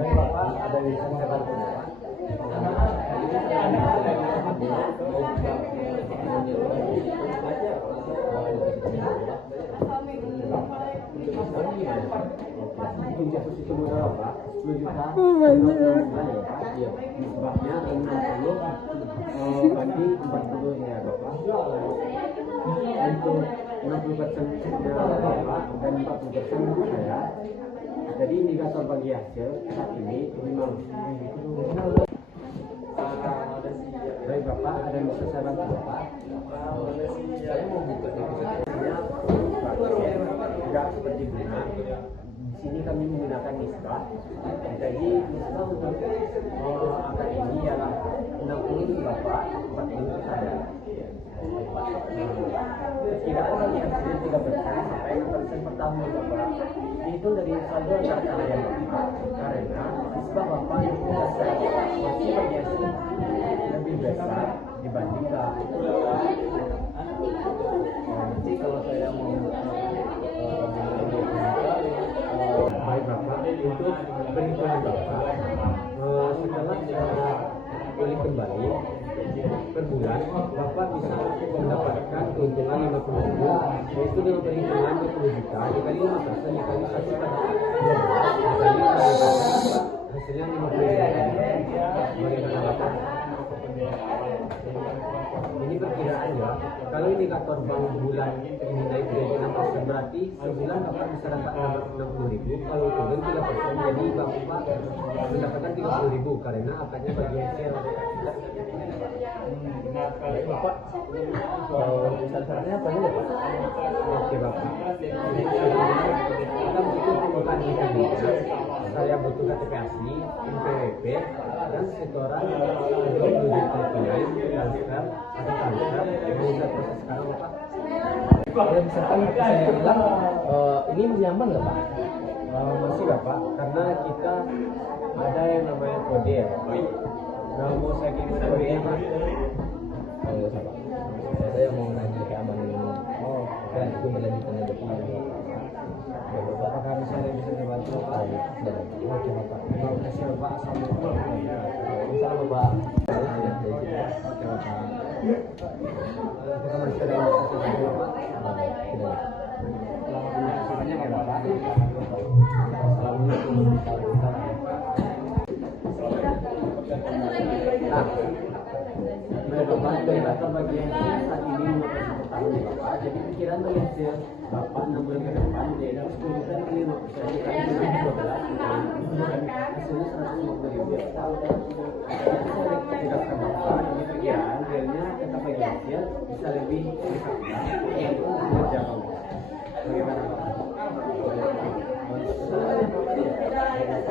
Baik Bapak, ada yang bisa saya bantu Bapak? Untuk posisi modal Pak, 10 juta. Iya. Sebabnya 60 banding 40 ya Bapak. Untuk 60% Bapak dan 40% saya. Jadi indikator bagi hasil saat ini memang. Baik Bapak, ada yang bisa saya bantu Bapak? Saya mau buka depositnya tidak seperti bunga. Di sini kami menggunakan nisbah. Jadi nisbah untuk angka ini ialah 60 untuk Bapak, 40 untuk saya. Perkiraan bagi hasilnya 3% sampai 6% per tahun Bapak. Dihitung dari saldo antara kalian Bapak, karena nisbah Bapak yang berdasar masih bagi hasil lebih besar dibandingkan. Nanti kalau saya mau baik Bapak, untuk perhitungan Bapak setelah saya pilih kembali per bulan Bapak bisa mendapatkan keuntungan 50.000, yaitu dengan perhitungan 20 juta dikali 5% dikali 1 per 12 dikali hasilnya 50.000. Bagaimana Bapak? Ini perkiraan ya. Kalau indikator bank bulan ini naik jadi 6%, berarti sebulan Bapak bisa dapat 60.000. Kalau turun 3% jadi Bapak mendapatkan 30.000 karena akadnya bagi hasil. Bapak, sasarannya apa ya Pak? Oke Bapak. Kita butuh pembukaan Indonesia. Saya butuh KTP asli, NPWP, dan setoran untuk menuju pelayanan transfer atau transfer. Bisa proses sekarang Bapak. Kalau misalkan saya bilang ini masih aman nggak Pak? Masih Bapak, karena kita ada yang namanya kode ya Bapak. Nah, mau saya kirim kodenya Pak? Oh iya Pak. Saya mau nanya keamanan ini. Oh, kan itu melanjutkan dari ini. Bapak, apakah misalnya bisa dibantu Pak? Oke Bapak. Terima kasih Bapak. Assalamualaikum. Assalamualaikum Bapak. Oke Bapak. Kita masih ada yang bisa dibantu Bapak? Tidak. Terima kasih banyak ya Bapak. Assalamualaikum. Bapak, indikator bagi yang saat ini tahun Bapak, jadi pikiran bagi hasil Bapak 6 bulan ke depan yaitu 10% kali 5% dikali 12 hasilnya 150.000. Tidak ke Bapak, ini perkiraan realnya tetap bagi hasil bisa lebih yaitu kinerja Bapak. Bagaimana Pak?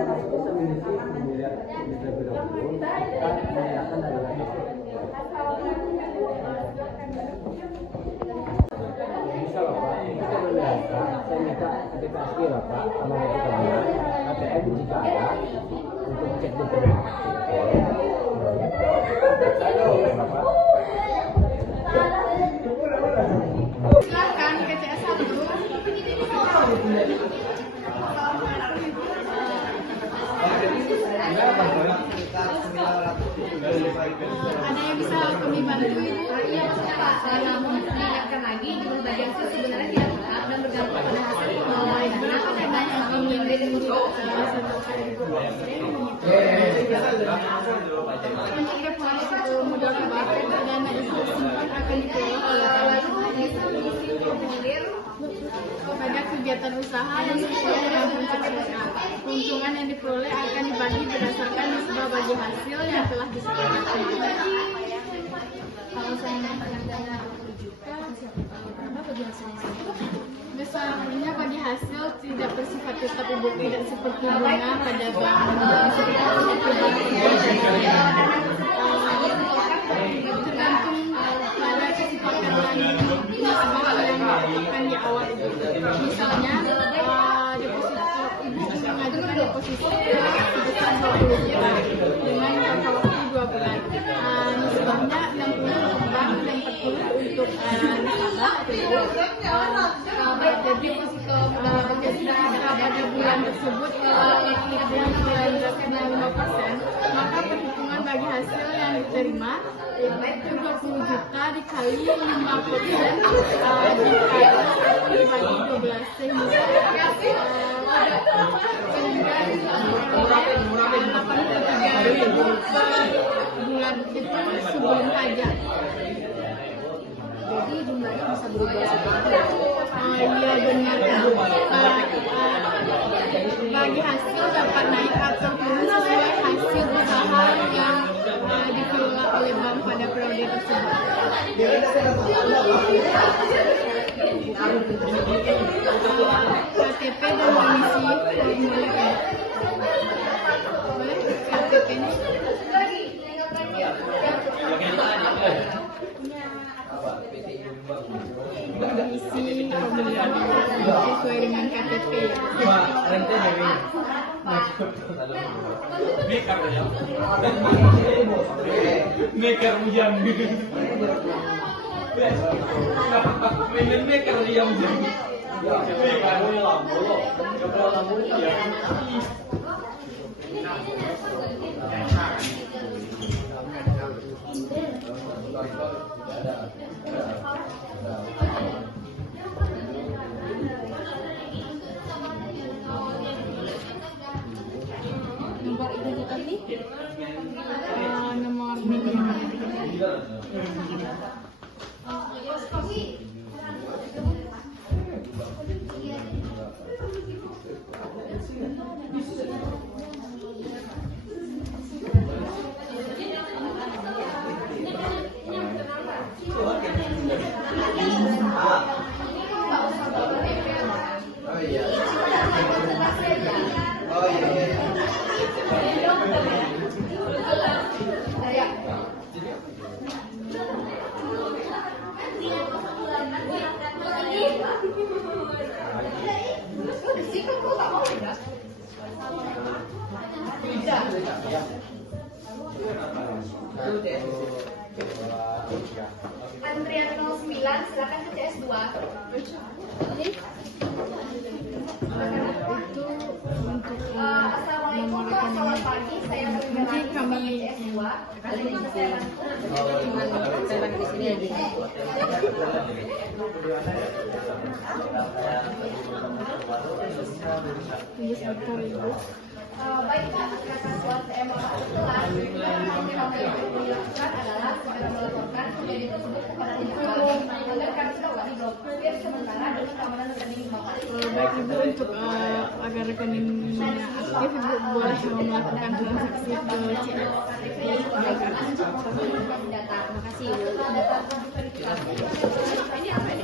Bisa mengisi miliar bisa berdahulu dan menyerahkan adalah bisa Bapak, kita menbiasa saya minta KTP asli Bapak sama kita bilang ATM jika ada untuk cek dokumentasi. Oke Bapak. Silakan ke CS1. Ada yang bisa kami bantu Ibu? Iya Pak, saya mau mengingatkan lagi di bagian itu sebenarnya tidak tetap dan bergantung pada hasil pengelolaan. Kenapa temanya kami beri untuk mencegah proses itu modal kebaikan dan dana itu simpan akan dikelola oleh formulir pada kegiatan usaha yang sesuai dengan prinsip SPA. Keuntungan yang diperoleh akan dibagi berdasarkan nisbah bagi hasil yang telah disepakati. Kalau saya mendapatkan dana 20 juta, berapa bagi hasilnya? Besarnya bagi hasil tidak bersifat tetap Ibu, tidak seperti bunga pada bank, tergantung pada kesepakatan nisbah yang dilakukan di awal Ibu. Misalnya deposito Ibu mengajukan deposito sebesar 20 juta dengan jangka waktu 2 bulan. Nisbahnya 60 untuk bank dan 40 untuk nasabah. Jadi deposito jadi perkiraan tersebut dengan kinerja 5%, maka perhitungan bagi hasil yang diterima yaitu 20 juta dikali 5% dibagi 12 sehingga bulan itu sebelum pajak. Jadi jumlahnya bisa berubah seperti Iya benar. Bagi hasil dapat naik atau turun sesuai hasil usaha yang dikelola oleh bank pada periode tersebut. KTP dan mengisi formulir. Boleh KTP-nya? Isi formulir sesuai dengan KTP ya. Maker hujan. Maker dia hujan. Nomor identitas nih? Nomor NIK. Antrian 09, silakan ke CS2. Itu untuk Assalamualaikum nomor Pak, rekening. selamat pagi. Saya Nanti kami CS2. Kali ini saya bantu. Saya di sini aja. tunggu sebentar Ibu. Baik Pak, silakan buat saya mau kebetulan yang kami lakukan adalah segera melaporkan kejadian tersebut kepada tindak lanjut agar kami dapat diblokir sementara dengan keamanan rekening Bapak. Baik Ibu, untuk agar rekeningnya aktif, Ibu boleh melakukan transaksi ke CS. Terima kasih Ibu.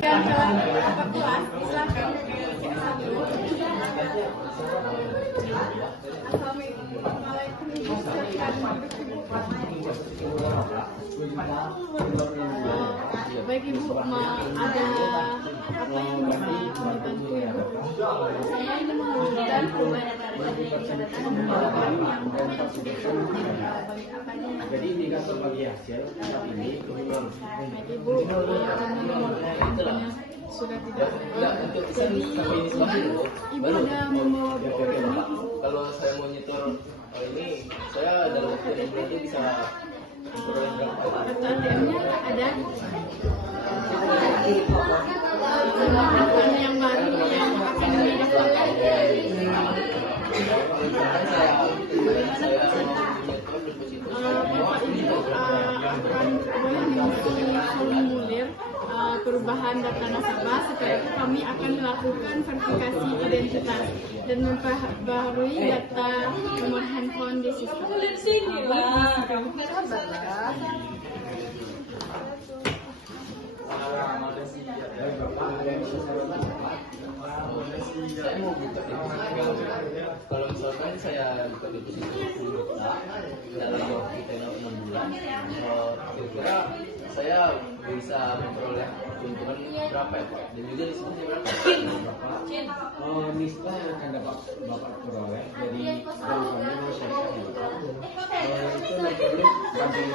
Dan kalau apabila silakan ke CS1. Assalamualaikum Ibu, silakan duduk Ibu. Baik Ibu, ada apa yang bisa kami bantu Ibu? Saya ini mewujudkan perubahan Jadi di kantor bagi hasil saat ini belum. Baik Ibu, karena nomor handphonenya sudah tidak jadi Ibu ada membawa buku rekening. Kalau saya mau nyetor ini, saya dalam waktu yang aja bisa memperoleh berapa? Kartu ATM-nya ada. Nomor handphone yang baru yang akan didaftarkan. Bapak Ibu akan boleh mengisi formulir perubahan data nasabah. Setelah itu kami akan melakukan verifikasi identitas dan memperbarui data nomor handphone di sistem. Saya mau buka deposito. Kalau misalkan saya buka deposito 10 juta dalam waktu tenor 6 bulan, kira-kira saya bisa memperoleh keuntungan berapa ya Pak? Dan juga nisbahnya berapa? Nisbah yang akan dapat Bapak peroleh dari keuntungan masyarakat itu perlu bantuan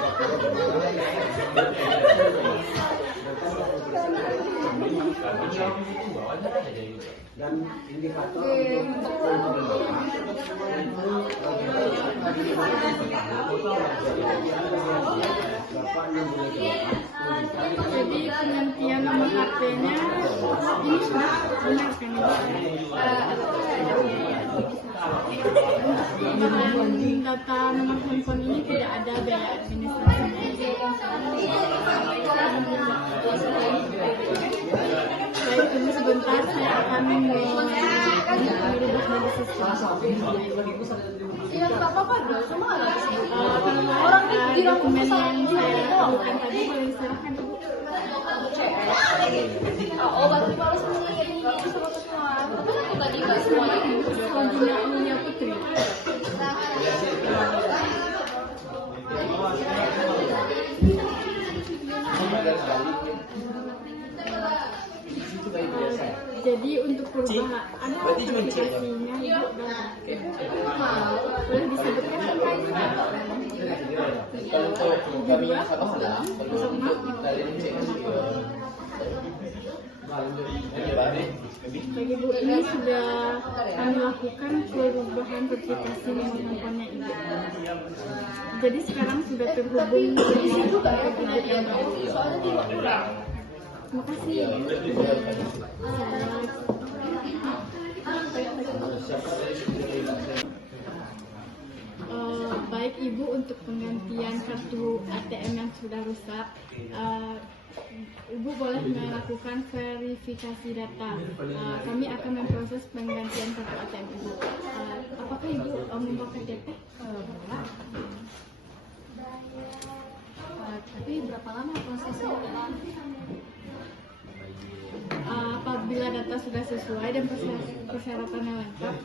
Bapak dan indikator Jadi penantian nomor HP-nya ini sudah benar kan Ibu? Dengan data nomor handphone ini tidak ada biaya administrasinya. Baik, tunggu sebentar, saya akan merubah dari sistem. Iya, nggak apa-apa dong, semua ada. Orang dokumen yang saya lakukan tadi boleh diserahkan ke Bu. Oh, berarti harus mengirim sama semua. Tapi kan tadi nggak semuanya. Selanjutnya Mulia Putri. Jadi untuk perubahan ada aplikasinya boleh disebutkan Kalau untuk kami sama kalau untuk dari bagi Bu ini sudah kami lakukan perubahan verifikasi nomor handphonenya Ibu. Jadi sekarang sudah terhubung di situ yang baru. Terima kasih. Baik Ibu, untuk penggantian kartu ATM yang sudah rusak, Ibu boleh melakukan verifikasi data. Kami akan memproses penggantian kartu ATM Ibu. Apakah Ibu membawa KTP? Tapi berapa lama prosesnya? Apabila data sudah sesuai dan persyaratannya lengkap,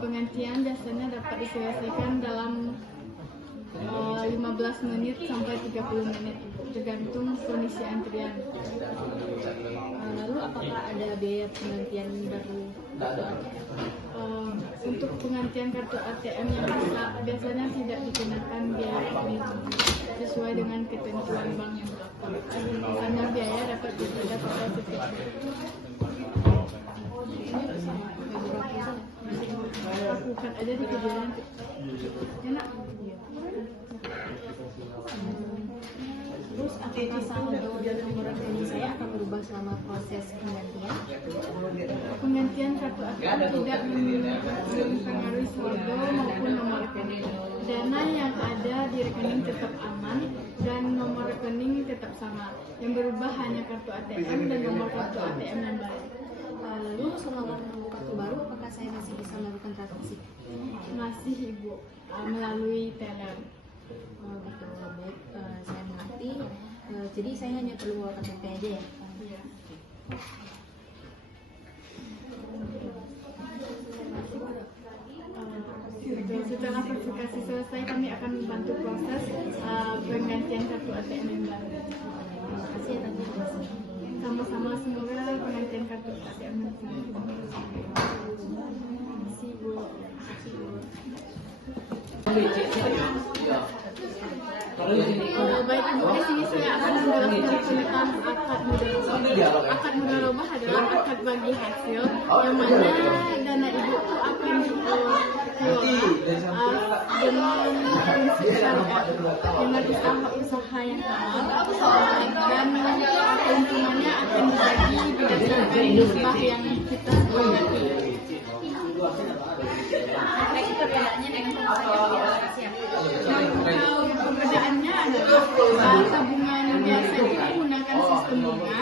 penggantian jasanya dapat diselesaikan dalam 15 menit sampai 30 menit, tergantung kondisi antrian. Lalu apakah ada biaya penggantian baru? Untuk penggantian kartu ATM yang rusak biasanya tidak dikenakan biaya sesuai dengan ketentuan bank yang berlaku. Hanya biaya dapat setiap lakukan aja di kejadian enak. Terus apakah saldo dan nomor rekening saya akan berubah selama proses penggantian? Penggantian kartu ATM tidak mempengaruhi saldo maupun nomor rekening. Dana yang ada di rekening tetap aman dan nomor rekening tetap sama. Yang berubah hanya kartu ATM dan nomor kartu ATM yang baru. Lalu selama menunggu kartu baru, apakah saya masih bisa melakukan transaksi? Masih Ibu, melalui teller. Oh gitu, baik, saya mengerti. Jadi saya hanya perlu bawa KTP aja ya? Iya. Setelah verifikasi selesai, kami akan membantu proses penggantian kartu ATM yang baru. Terima kasih ya Tante. Sama-sama, semoga penggantian kartu ATM yang baru. Terima kasih Bu. Baik Ibu, di sini saya akan menjelaskan tentang akad mudharabah adalah akad bagi hasil yang mana dana Ibu itu akan dikelola dengan prinsip syariat dengan usaha yang halal dan keuntungannya akan dibagi berdasarkan nisbah yang kita sepakati. Kalau perbedaannya adalah tabungan biasa itu menggunakan sistem bunga,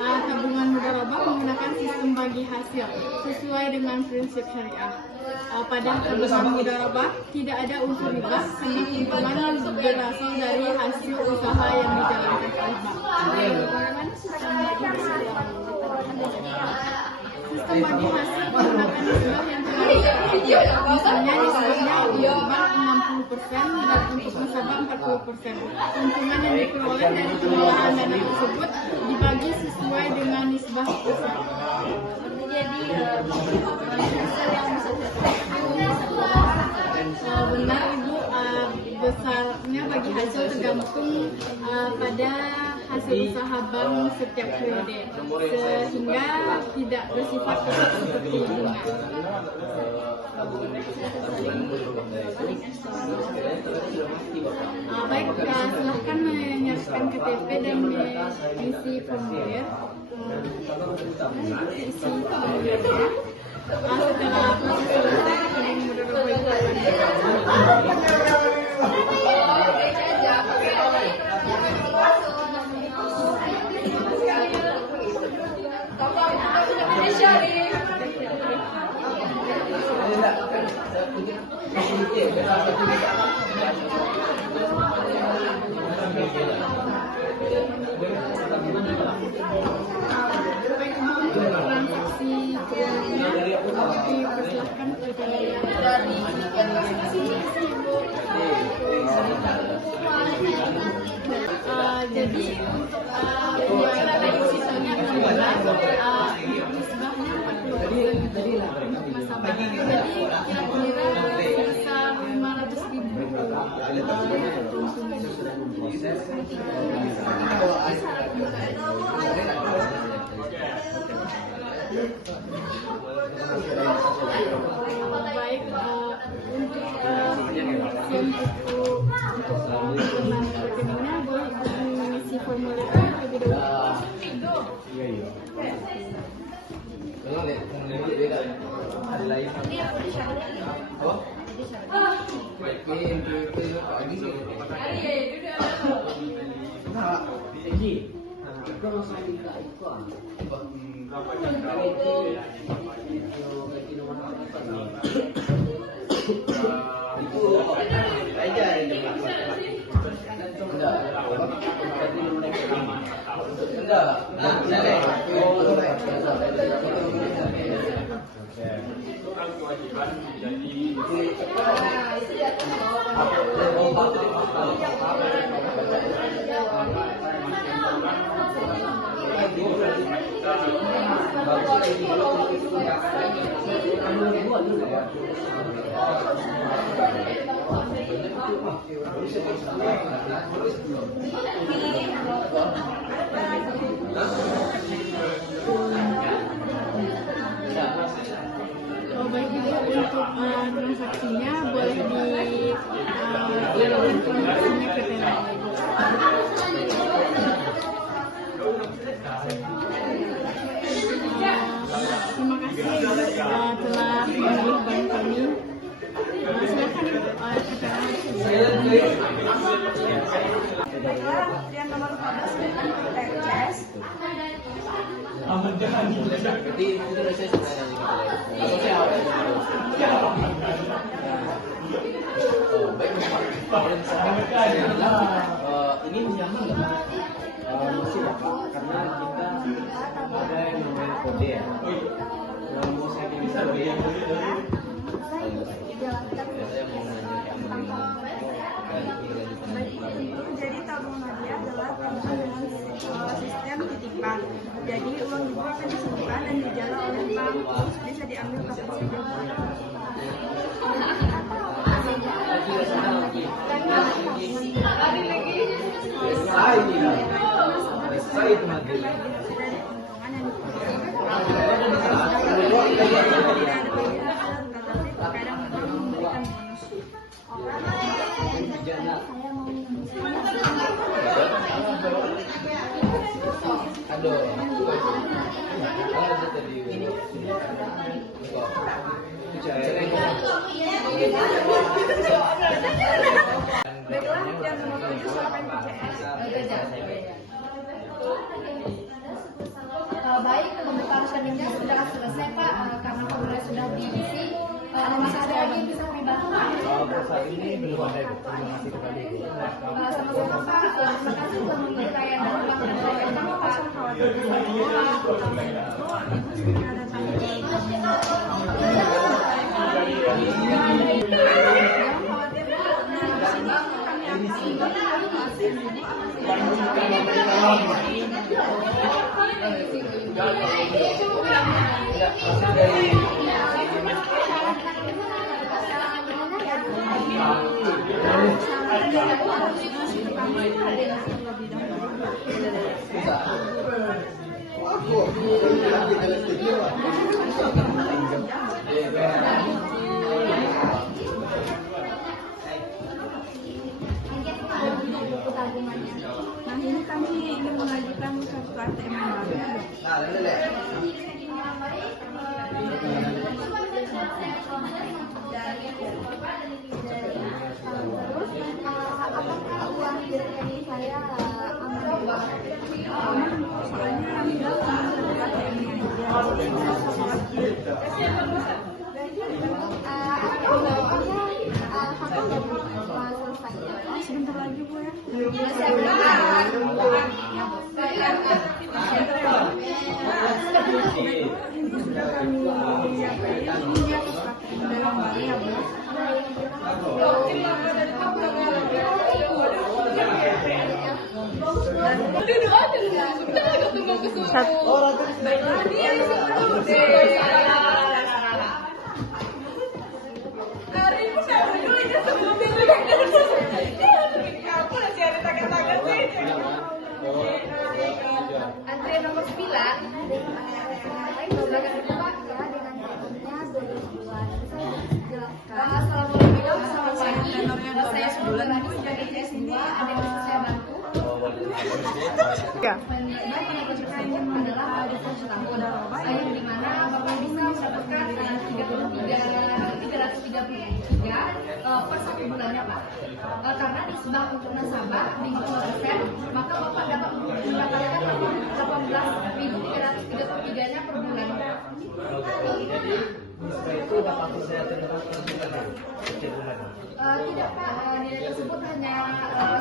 tabungan mudharabah menggunakan sistem bagi hasil sesuai dengan prinsip syariah. Pada tabungan mudharabah tidak ada unsur riba karena keuntungan berasal dari hasil usaha yang dijalankan oleh bank. Sistem bagi hasil menggunakan nisbah yang terlalu misalnya nisbahnya untuk bank 60% dan untuk nasabah 40%. Keuntungan yang diperoleh dari pengelolaan dana tersebut dibagi sesuai dengan nisbah usaha. Jadi hasil yang bisa benar Ibu, besarnya bagi hasil tergantung pada hasil usaha bank setiap periode, sehingga tidak bersifat tetap seperti bunga. Baik, silahkan menyiapkan KTP dan mengisi formulir. Isi formulirnya. Setelah proses selesai, kemudian transaksi keuangannya dipersilahkan jadi untuk penjualan depositonya adalah nisbahnya 40% nasabah. Jadi kira-kira sekitar 500.000 konsumen. Baik, untuk yang rekeningnya boleh mengisi formulirnya lebih dahulu. Baik, untuk transaksinya boleh dilakukan transaksinya ke teller. Terima kasih telah memilih bank kami. Baiklah, yang nomor 14 dengan TCS. Berarti itu udah saya baik, ini nyaman nggak? Masih ya Pak, karena kita ada yang namanya kode ya. Kalau mau saya bisa lebih yang Saya mau nanya Jadi tabung hadiah adalah tabungan dengan sistem titipan. Jadi uang ibu akan disimpan dan dijaga oleh bank, terus bisa diambil kapan saja. saya itu lagi. Aduh, ada tadi ini. Baiklah, yang nomor 7 silakan TCS. Baik, pembukaan rekeningnya sudah selesai Pak, karena formulir sudah diisi. Ada masalah lagi yang bisa kami bantu Pak? Saat ini belum ada, terima kasih kembali. Sama-sama Pak, terima kasih telah memberi layanan Bank dan Pak. Jangan buku tabungannya. Nah, ini kami ingin mengajukan kartu ATM yang baru. Terus, apakah uang di rekening saya aman? Soalnya kami bilang kartu ATM-nya Kapan selesai? sebentar lagi Bu ya. Itu sudah kami siapkan ini ya dalam baru ya Bu. Antrian nomor 9. Assalamualaikum, selamat pagi. Saya sebulan lagi sebagai CS2. Ada yang bisa saya bantu? Ya. Adalah tahun yang dimana Bapak bisa mendapatkan 333 per satu bulannya Pak. Karena disebang untuk nasabah di 5%, maka Bapak dapat mendapatkan 18.333-nya per bulan. Jadi itu dapat saya terima Tidak Pak, nilai tersebut hanya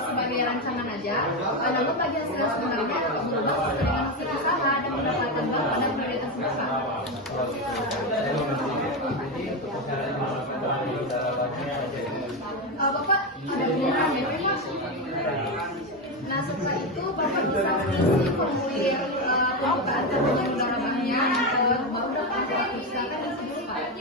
sebagai rancangan aja. Namun bagi hasil sebenarnya dapat berubah sesuai dengan hasil usaha dan pendapatan Bapak dan prioritas Bapak. Bapak ada pilihan ya Pak? Nah setelah itu Bapak bisa mengisi formulir pembukaan tabungan saudara banknya. Baru dapat silakan isi dulu Pak.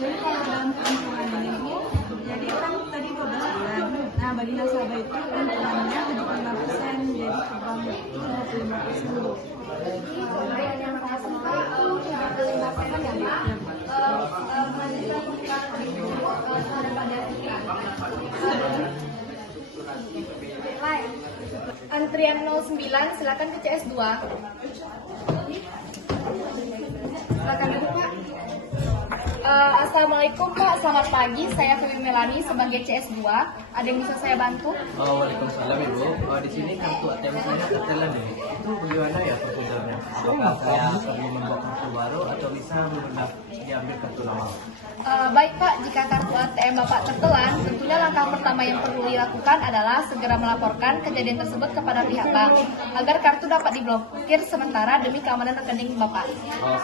Jadi kalau dalam keuntungan ini Bu, jadi kan tadi 12 bulan. Nah, bagi nasabah itu keuntungannya 75%, jadi ke bank itu 25%. Jadi pemberian yang masuk Pak 35% ya Pak. Melanjutkan pembukaan itu terhadap pada Antrian 09 silakan ke CS2. Silakan duduk Pak. Assalamualaikum Pak, selamat pagi. Saya Febi Melani sebagai CS2. Ada yang bisa saya bantu? Waalaikumsalam Ibu. Di sini kartu ATM saya ketelan nih. Itu bagaimana ya prosedurnya? Apakah saya perlu membuat kartu baru atau bisa diambil kartu lama? Baik Pak, jika kartu ATM Bapak tertelan, tentunya langkah pertama yang perlu dilakukan adalah segera melaporkan kejadian tersebut kepada pihak bank agar kartu dapat diblokir sementara demi keamanan rekening Bapak.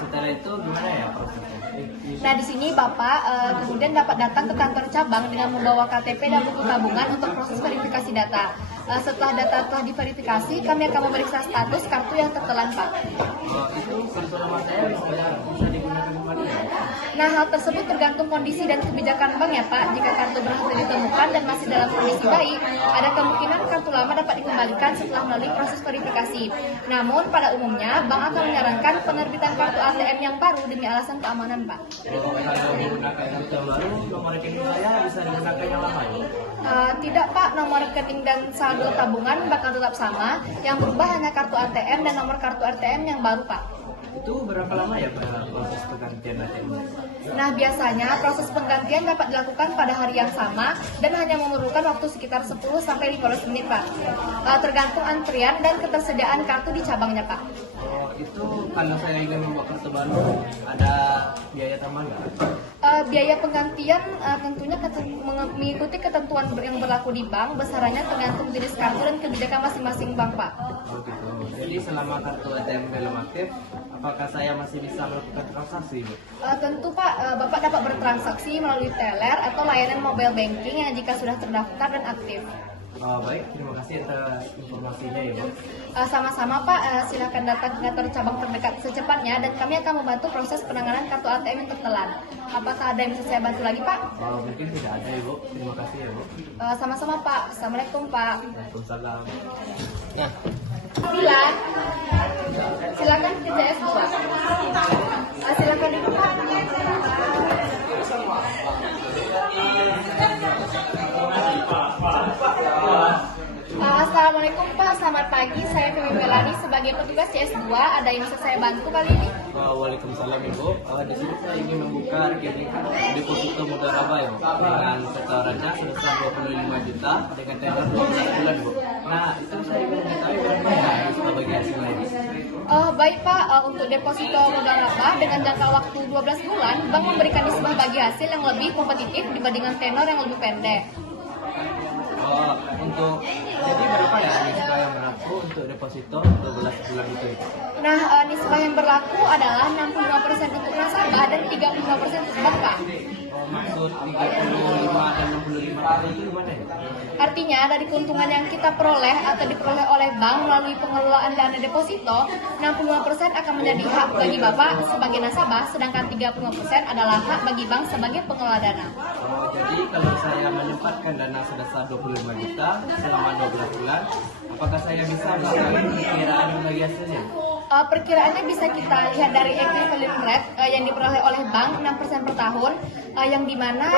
Setelah itu gimana ya prosesnya? Nah, di sini Bapak kemudian dapat datang ke kantor cabang dengan membawa KTP dan buku tabungan untuk proses verifikasi data. Setelah data telah diverifikasi, kami akan memeriksa status kartu yang tertelan Pak. Itu kartu lama saya bisa digunakan kembali ya? Nah, hal tersebut tergantung kondisi dan kebijakan bank ya Pak. Jika kartu berhasil ditemukan dan masih dalam kondisi baik, ada kemungkinan kartu lama dapat dikembalikan setelah melalui proses verifikasi. Namun, pada umumnya, bank akan menyarankan penerbitan kartu ATM yang baru demi alasan keamanan Pak. Kalau menggunakan kartu yang baru, nomor rekening saya bisa digunakan yang lama ya? Tidak Pak, nomor rekening dan saldo tabungan bakal tetap sama. Yang berubah hanya kartu ATM dan nomor kartu ATM yang baru Pak. Itu berapa lama ya proses penggantian ATM? Nah, biasanya proses penggantian dapat dilakukan pada hari yang sama dan hanya memerlukan waktu sekitar 10-15 menit Pak. Tergantung antrian dan ketersediaan kartu di cabangnya Pak. Itu kalau saya ingin membuat kartu baru, ada biaya tambahan nggak? Biaya penggantian tentunya mengikuti ketentuan yang berlaku di bank, besarannya tergantung jenis kartu dan kebijakan masing-masing bank Pak. Oh gitu. Jadi selama kartu ATM belum aktif, apakah saya masih bisa melakukan transaksi? Tentu Pak, Bapak dapat bertransaksi melalui teller atau layanan mobile banking yang jika sudah terdaftar dan aktif. Baik, terima kasih atas informasinya ya, Bu. Sama-sama Pak, silakan datang ke kantor cabang terdekat secepatnya dan kami akan membantu proses penanganan kartu ATM yang tertelan. Apakah ada yang bisa saya bantu lagi Pak? Mungkin tidak ada ya, Bu. Terima kasih ya, Bu. Sama-sama Pak. Assalamualaikum Pak. Waalaikumsalam. Nah, 9. Silakan ke CS2. Silakan duduk Pak. Assalamualaikum Pak, selamat pagi. Saya Kemi Melani sebagai petugas CS2. Ada yang bisa saya bantu kali ini? Waalaikumsalam Ibu. Di sini saya ingin membuka rekening deposito Mudharaba ya, Bu, dengan setorannya sebesar 25 juta dengan tenor 12 bulan, Bu. Nah, itu saya ingin mengetahui berapa ya sebagai hasilnya ini. Baik Pak, untuk deposito Mudharaba dengan jangka waktu 12 bulan, Bank memberikan nisbah bagi hasil yang lebih kompetitif dibandingkan tenor yang lebih pendek. Jadi berapa ya nisbah yang berlaku untuk deposito 12 bulan itu? Nah, nisbah yang berlaku adalah 65% untuk nasabah dan 35% untuk bank Pak. Maksud 35 dan 65 itu gimana ya? Artinya dari keuntungan yang kita peroleh atau diperoleh oleh bank melalui pengelolaan dana deposito, 65% akan menjadi hak bagi Bapak sebagai nasabah, sedangkan 35% adalah hak bagi bank sebagai pengelola dana. Jadi kalau saya menempatkan dana sebesar 25 juta selama 12 bulan, apakah saya bisa melakukan perkiraan bagi hasilnya? Perkiraannya bisa kita lihat dari equivalent rate yang diperoleh oleh bank 6% per tahun, yang dimana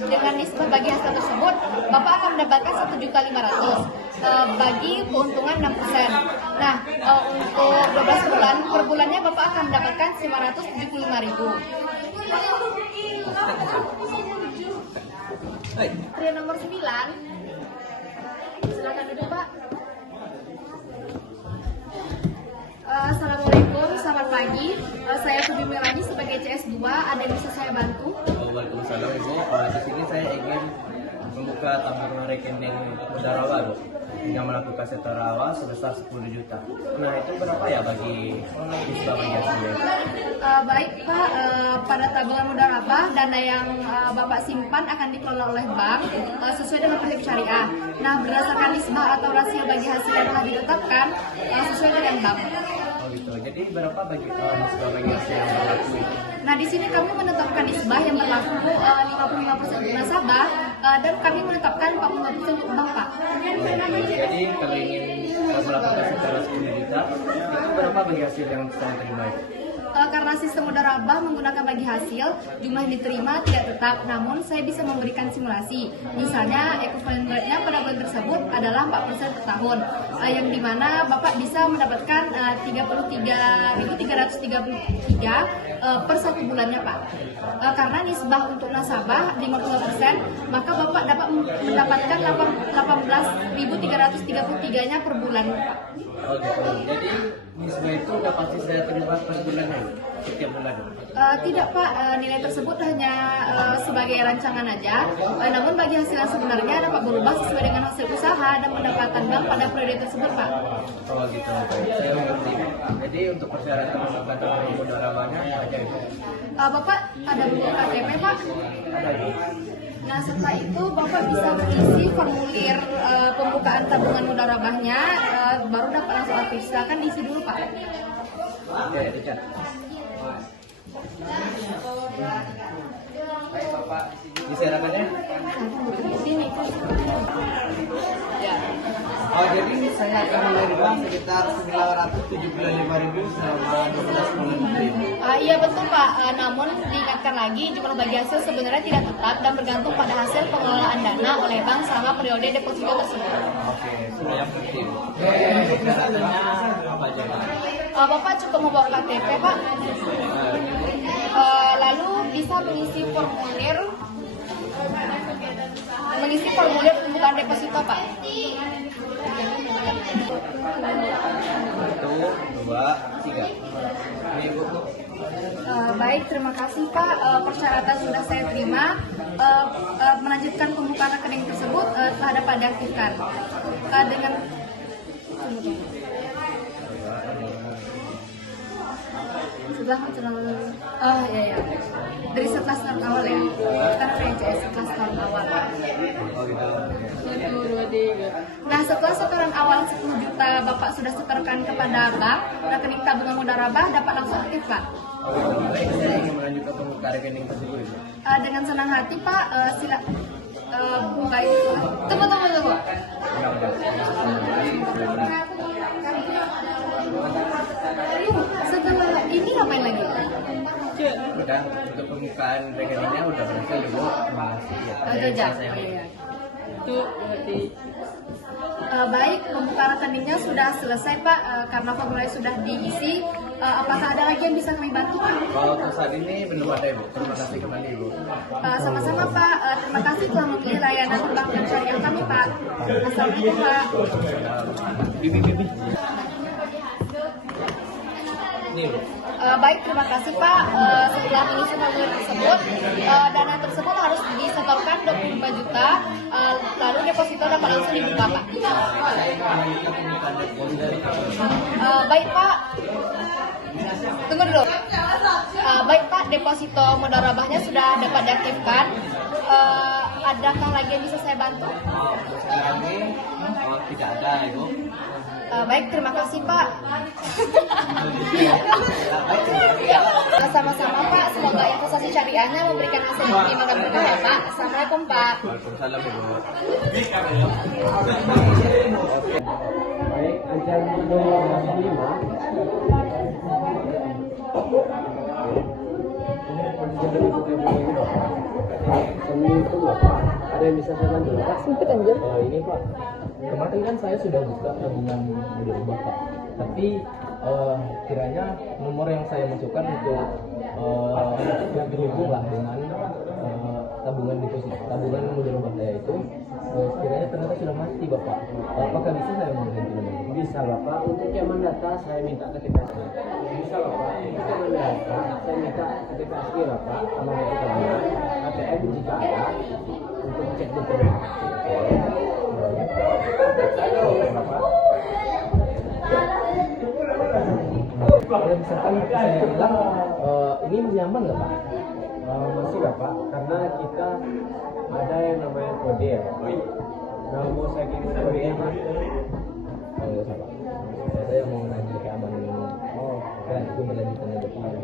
dengan nisbah bagi hasil tersebut Bapak akan mendapatkan 1.500.000 bagi keuntungan 6%. Nah, untuk 12 bulan per bulannya Bapak akan mendapatkan 575.000. Pria nomor 9. Silakan duduk Pak. Assalamualaikum, selamat pagi. Saya Kemi Melani sebagai CS2. Ada yang bisa saya bantu? Waalaikumsalam Ibu. Di sini saya ingin membuka tabungan rekening Mudharaba, Bu, dengan melakukan setor awal sebesar 10 juta. Nah, itu berapa ya bagi nisbah bagi hasilnya? Baik Pak, pada tabungan Mudharaba, dana yang Bapak simpan akan dikelola oleh bank sesuai dengan prinsip syariah. Nah, berdasarkan nisbah atau rasio bagi hasil yang telah ditetapkan sesuai dengan bank. Gitu. Jadi berapa bagi nisbah bagi hasil yang berlaku? Nah, di sini kami menetapkan nisbah yang berlaku 55% untuk nasabah dan kami menetapkan 45% untuk bank Pak. Jadi kalau ingin melakukan secara 10 juta, itu berapa bagi hasil yang saya terima itu? Karena sistem Mudharaba menggunakan bagi hasil, jumlah yang diterima tidak tetap, namun saya bisa memberikan simulasi. Misalnya, equivalent rate-nya pada bulan tersebut adalah 4% per tahun, yang dimana Bapak bisa mendapatkan 33.333 per satu bulannya Pak. Karena nisbah untuk nasabah 50%, maka Bapak dapat mendapatkan 18.333-nya per bulan Pak. Gitu. Jadi nisbah itu udah pasti saya terima per bulannya, setiap bulan. Tidak Pak, nilai tersebut hanya sebagai rancangan aja. Namun bagi hasil yang sebenarnya dapat berubah sesuai dengan hasil usaha dan pendapatan bank pada periode tersebut Pak. Gitu. Saya mengerti. Jadi untuk persyaratan melakukan tabungan Mudharabanya ada itu. Bapak ada buku KTP Pak? Ada itu. Nah, setelah itu Bapak bisa mengisi formulir pembukaan tabungan Mudharabahnya, baru dapat langsung aktif. Silakan diisi dulu Pak. Oke, itu Cak. Baik Bapak, diserakannya? Di sini. Ya. Jadi saya akan menerima sekitar 975.000 selama 12 bulan ini. Iya betul Pak, namun diingatkan lagi jumlah bagi hasil sebenarnya tidak tetap dan bergantung pada hasil pengelolaan dana oleh bank selama periode deposito tersebut. Oke, sudah yang penting. Syaratnya apa aja? Bapak cukup membawa KTP Pak, lalu bisa mengisi formulir pembukaan deposito Pak. 1, 2, 3. Ini Ibu. Baik, terima kasih Pak. Persyaratan sudah saya terima. Melanjutkan pembukaan rekening tersebut telah dapat diaktifkan dengan tunggu. Setelah ya. Dari setelah tahun awal ya. Kita franchise setelah tahun awal. Oh gitu. 1, 2, 3. Nah, setelah setoran awal 10 juta Bapak sudah setorkan kepada bank, rekening tabungan modal Rabah dapat langsung aktif, Pak. Baik, saya ingin melanjutkan pembuka rekening tersebut. Dengan senang hati, Pak. Baik. Tunggu. Setelah ini ngapain lagi? Udah, untuk pembukaan rekeningnya udah berhasil Ibu. Terima kasih ya. Jajak. Iya. 1, 2, 3. Baik, pembukaan rekeningnya sudah selesai, Pak. Karena formulirnya sudah diisi. Apakah ada lagi yang bisa kami bantu, Pak? Kalau untuk saat ini belum ada Ibu. Terima kasih kembali Ibu. Sama-sama, Pak. Terima kasih telah memilih layanan perbankan syariah kami, Pak. Assalamualaikum, Pak. Bibi. Ini Ibu. Baik, terima kasih, Pak. Setelah mengisi formulir tersebut, dana tersebut harus disetorkan 25 juta. Lalu deposito dapat langsung dibuka, Pak. Baik, Pak. Tunggu dulu. Baik, Pak. Deposito modal Rabahnya sudah dapat diaktifkan. Adakah lagi yang bisa saya bantu? Tidak ada Ibu. Baik, terima kasih, Pak. Sama-sama, Pak. Semoga investasi syariahnya memberikan hasil yang optimal dan berkah ya, Pak. Assalamualaikum, Pak. Waalaikumsalam Ibu. Baik, ajar nomor 5. Assalamualaikum Bapak. Ada yang bisa saya bantu Bapak? Sempit anjir. Ini Pak, kemarin kan saya sudah buka tabungan modal Bapak. Tapi kiranya nomor yang saya masukkan untuk terhubung lah dengan tabungan deposit, tabungan modal Bapak saya itu kiranya ternyata sudah mati Bapak. Apakah bisa saya mengganti nomor? Bisa Bapak. Untuk yang mendata saya minta ketika bisa Bapak. Untuk yang mendata saya minta ketika Bapak sama tabungan ATM jika ada untuk cek dokumen. Oke Bapak. Ya, misalkan saya bilang ini nyaman nggak Pak? Masih Bapak, karena kita ada yang namanya kode ya Pak. Nah, mau saya kirim kodenya Pak? Oh nggak usah Pak. Saya mau nanya keamanan ini. Oh, kan itu melanjutkan aja Pak.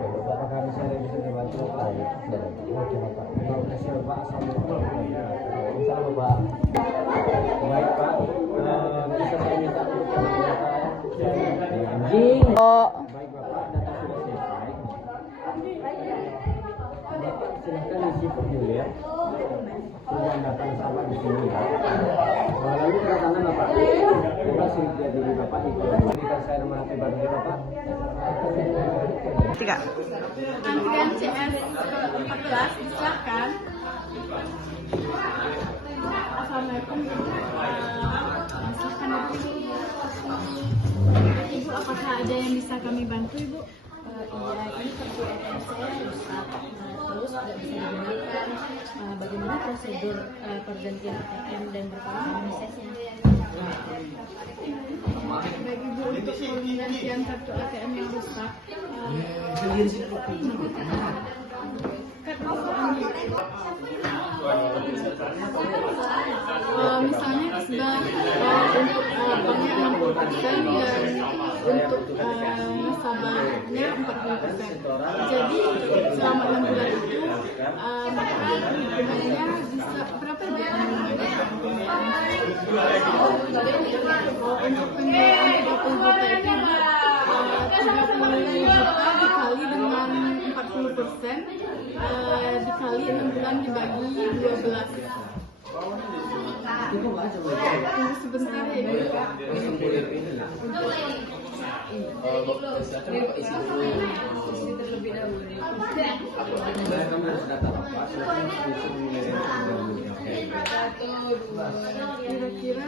Ya Bapak, apakah misalnya bisa dibantu? Oh ya, sudah. Oke Bapak. Terima kasih Bapak. Assalamualaikum. Waalaikumsalam Bapak. Baik Pak. Bisa saya minta untuk data anjing. Baik Bapak, data sudah selesai. Bapak silahkan isi formulir. Sudah datang sama di sini ya. Lalu kedatangan Bapak. Kita sudah diri Bapak di kolom. Berikan saya nomor HP baru Bapak. 3. Antrian CS 14, silakan. Assalamualaikum. Silakan Ibu, apakah ada yang bisa kami bantu Ibu? Iya, ini kartu ATM saya rusak, terus nggak bisa digunakan. Bagaimana prosedur pergantian ATM dan berapa lama prosesnya? Baik Ibu, untuk penggantian kartu ATM yang rusak, misalnya sudah untuk banknya 60% dan untuk nasabahnya 40%. Jadi selama 6 bulan itu maka hubungannya bisa berapa jam? Untuk pembayaran 20 juta itu 30 juta dikali dengan 40% dikali 6 bulan dibagi 12. Tunggu sebentar ya Ibu. Terlebih dahulu. Kira-kira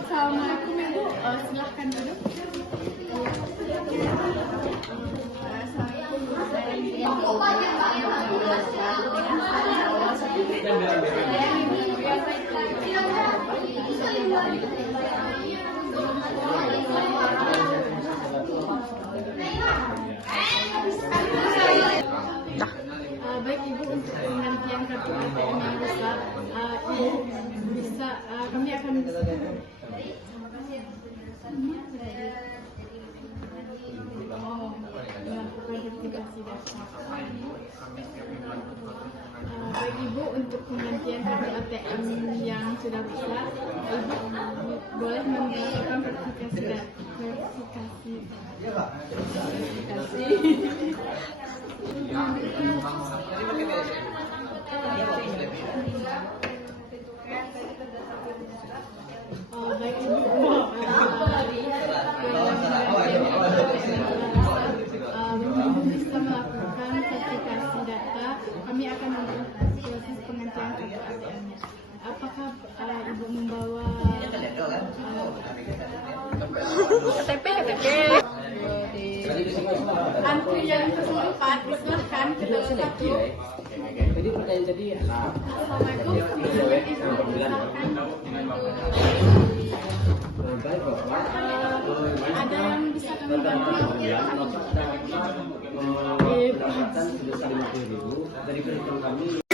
Assalamualaikum Ibu, silahkan duduk. ATM yang rusak, Ibu bisa kami akan melakukan verifikasi data. Bagi Ibu untuk penggantian kartu ATM yang sudah rusak, Ibu boleh melakukan verifikasi. Baik Ibu, Ibu bisa melakukan verifikasi data. Kami akan melakukan proses penggantian kartu ATM-nya. Apakah Ibu membawa KTP? Antrian kesulitan, silahkan kita satu. Jadi pertanyaan tadi adalah Assalamualaikum. baik Bapak. Ada yang bisa kami bantu? Bapak sudah saling dari perhitungan kami.